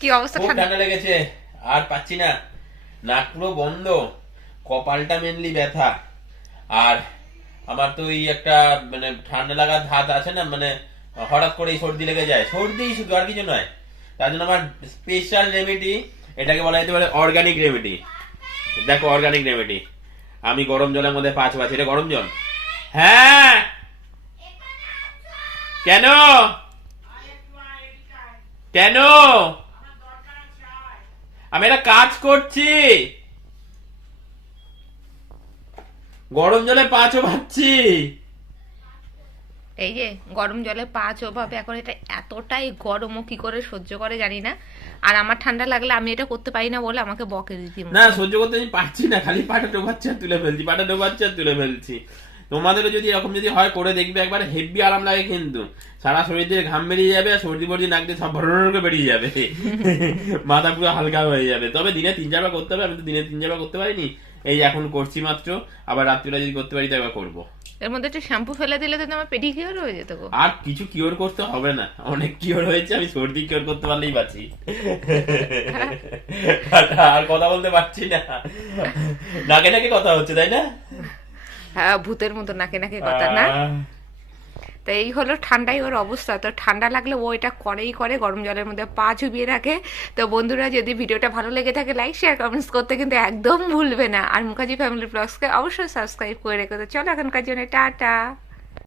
কি অবস্থা? খুব ঠান্ডা লেগেছে, আর পাচ্ছি না, নাক পুরো বন্ধ, কপালটা মেনলি ব্যথা। আর আমার তো এই একটা মানে ঠান্ডা লাগার ধাত আছে না, মানে হঠাৎ করে সর্দি লেগে যায়, সর্দি শুধু, আর কিছু নয়। তার জন্য আমার স্পেশাল রেমেডি, এটাকে বলা যেতে পারে অর্গানিক রেমেডি। দেখো অর্গানিক রেমেডি, আমি গরম জলের মধ্যে 5 বার, এটা গরম জল। হ্যাঁ, কেন কেন? আমি একটা কাজ করছি, গরম জলে 5 ভাবছি। এই যে গরম জলে পা চোবাবে, এখন এটা এতটাই গরম, ও কি করে সহ্য করে জানি না। আর আমার ঠান্ডা লাগলে আমি এটা করতে পারি না বলে আমাকে বকে না, রীতিমতো। সহ্য করতে আমি পারছি না, খালি পাটা ডোবাচ্ছি আর তুলে ফেলছি, পাটা ডোবাচ্ছি আর তুলে ফেলছি। তোমাদেরও যদি এরকম যদি হয়, করে দেখবে একবার, হেভি আরাম লাগে কিন্তু। সারা শরীর দিয়ে ঘাম বেরিয়ে যাবে, আর সর্দি ফর্দি নাক দিয়ে সব ভর করে বেরিয়ে যাবে, মাথা পুরো হালকা হয়ে যাবে। তবে দিনে 3-4 বার করতে হবে, আমি তো দিনে 3-4 বার করতে পারিনি, এই এখন করছি মাত্র। আবার রাত্রিবেলা যদি করতে পারি তো একবার করবো। এর মধ্যে একটু শ্যাম্পু ফেলে দিলে তো আমার পেডিকিউর হয়ে যেত গো। আর কিছু কিওর করতে হবে না, অনেক কিওর হয়েছে, আমি সর্দি কিওর করতে পারলেই বাঁচি। আর কথা বলতে পারছি না, নাকে নাকে কথা হচ্ছে, তাই না? হ্যাঁ, ভূতের মতো নাকে নাকে কথা না। তো এই হলো ঠান্ডায় ওর অবস্থা। তো ঠান্ডা লাগলে ও এটা করেই করে, গরম জলের মধ্যে পা চুবিয়ে রাখে। তো বন্ধুরা, যদি ভিডিওটা ভালো লেগে থাকে, লাইক শেয়ার কমেন্টস করতে কিন্তু একদম ভুলবে না। আর মুখার্জি ফ্যামিলি ব্লগসকে অবশ্যই সাবস্ক্রাইব করে রেখে। তো চলো এখনকার জন্য টাটা।